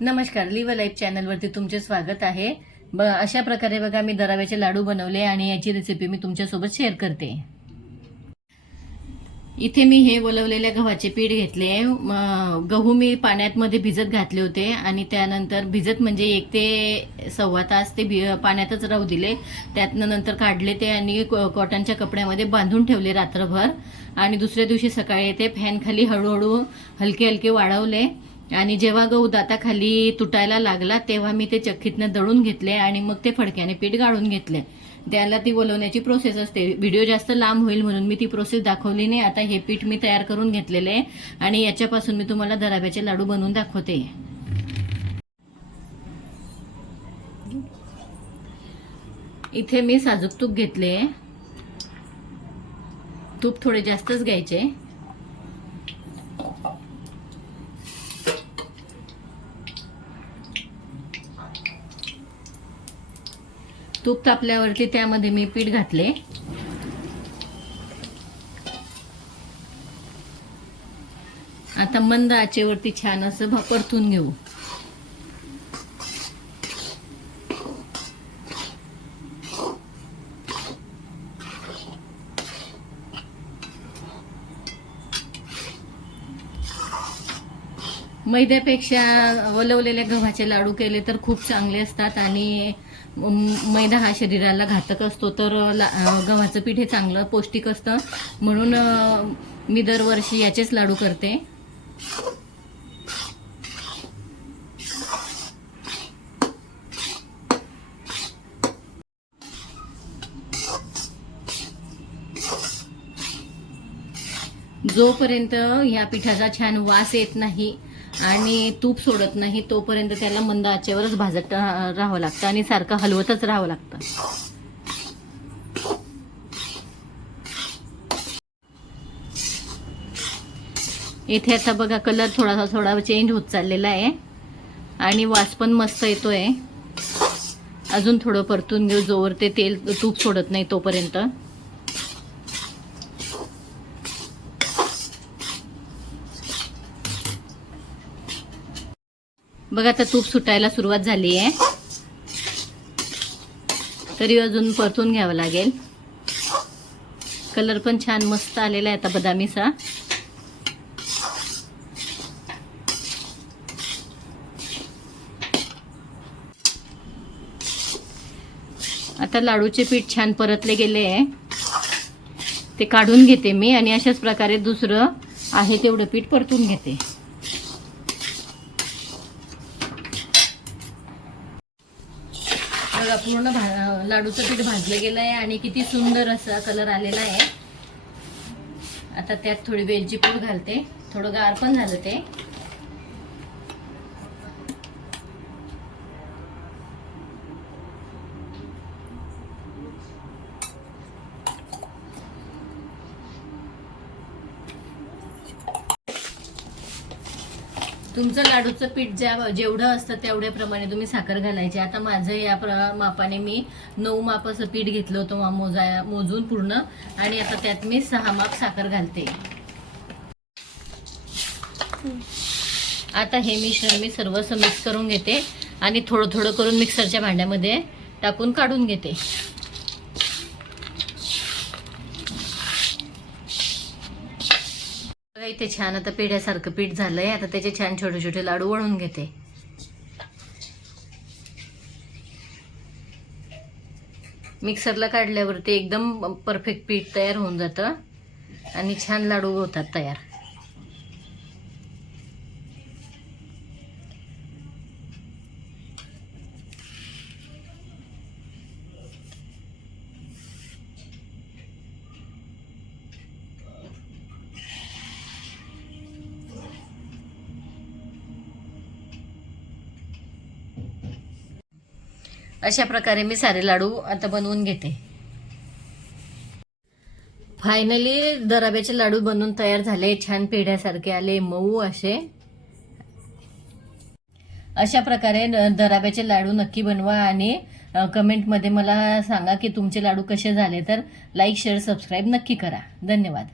नमस्कार leave life चॅनलवरती तुमचे स्वागत आहे. ब अशा प्रकारे बघा मी दराव्याचे लाडू बनवले आणि याची रेसिपी मी तुमच्यासोबत शेअर करते. इथे मी हे ओलवलेल्या गव्हाचे पीठ घेतले. गहू मी पाण्यात मध्ये भिजत घातले होते आणि त्यानंतर भिजत म्हणजे एक ते सव्वा तास ते भि पाण्यातच राहू दिले. त्यातनं नंतर काढले ते आणि कॉ- कॉटनच्या कपड्यामध्ये बांधून ठेवले रात्रभर. आणि दुसऱ्या दिवशी सकाळी ते फॅनखाली हळूहळू हलके हलके वाढवले आणि जेव्हा गहू दाताखाली तुटायला लागला तेव्हा मी ते चक्कीतनं दळून घेतले आणि मग ते फडक्याने पीठ गाळून घेतले. त्याला ती बोलवण्याची प्रोसेस असते. व्हिडिओ जास्त लांब होईल म्हणून मी ती प्रोसेस दाखवली नाही. आता हे पीठ मी तयार करून घेतलेले आहे आणि याच्यापासून मी तुम्हाला दराव्याचे लाडू बनवून दाखवते. इथे मी साजूक तूप घेतले तूप थोडे जास्तच घ्यायचे तूप तापल्यावरती त्यामध्ये मी पीठ घातले. आता मंद आचेवरती छान असं परतून घेऊ. मैद्यापेक्षा वलवलेल्या गव्हाचे लाडू केले तर खूप चांगले असतात आणि मैदा हा शरीराला घातक असतो तर ला- गव्हाचं पीठ हे चांगलं पौष्टिक असतं. म्हणून मी दरवर्षी याचेच लाडू करते. जोपर्यंत ह्या पिठाचा छान वास येत नाही आणि तूप सोडत नाही तोपर्यंत त्याला मंद आचेवरच भाजत राहावं लागतं आणि सारखं हलवतच राहावं लागतं. इथे आता बघा कलर थोडासा थोडा चेंज होत चाललेला आहे. आणि वास पण मस्त येतोय. अजून थोडं परतून घेऊ जोवर ते तेल तूप सोडत नाही तोपर्यंत. बघा आता तूप सुटायला सुरुवात झाली आहे. तरी अजून परतून घ्यावं लागेल. कलर पण छान मस्त आलेला आहे आता बदामीचा. आता लाडूचे पीठ छान परतले गेले आहे. ते काढून घेते मी आणि अशाच प्रकारे दुसरं आहे तेवढं पीठ परतून घेते. बघा पूर्ण भा लाडूचं पीठ भाजलं गेलं आहे आणि किती सुंदर असा कलर आलेला आहे. आता त्यात थोडी वेलची पूड घालते. थोडं गार पण झालं ते. तुमचं लाडूचं पीठ ज्या जेवढं असतं तेवढ्याप्रमाणे तुम्ही साखर घालायची. आता माझं या प्र- मापाने मी नऊ मापाचं पीठ घेतलं होतं मोजा मोजून पूर्ण. आणि आता त्यात मी सहा माप साखर घालते. आता हे मिश्रण मी सर्वस्व मिक्स करून घेते. आणि थोडं थोडं करून मिक्सरच्या भांड्यामध्ये टाकून काढून घेते. बघा इथे छान आता पेढ्यासारखं पीठ झालंय. आता त्याचे छान छोटे छोटे लाडू वळून घेते. मिक्सरला काढल्यावरती एकदम परफेक्ट पीठ तयार होऊन जातं आणि छान लाडू होतात तयार. अशा प्रकारे मी सारे लाडू आता बनवून घेते. फायनली दराब्याचे लाडू बनवून तयार झाले. छान पेढ्यासारखे आले मऊ असे. अशा प्रकारे दराब्याचे लाडू नक्की बनवा आणि कमेंटमध्ये मला सांगा की तुमचे लाडू कसे झाले. तर लाईक शेअर सबस्क्राईब नक्की करा. धन्यवाद.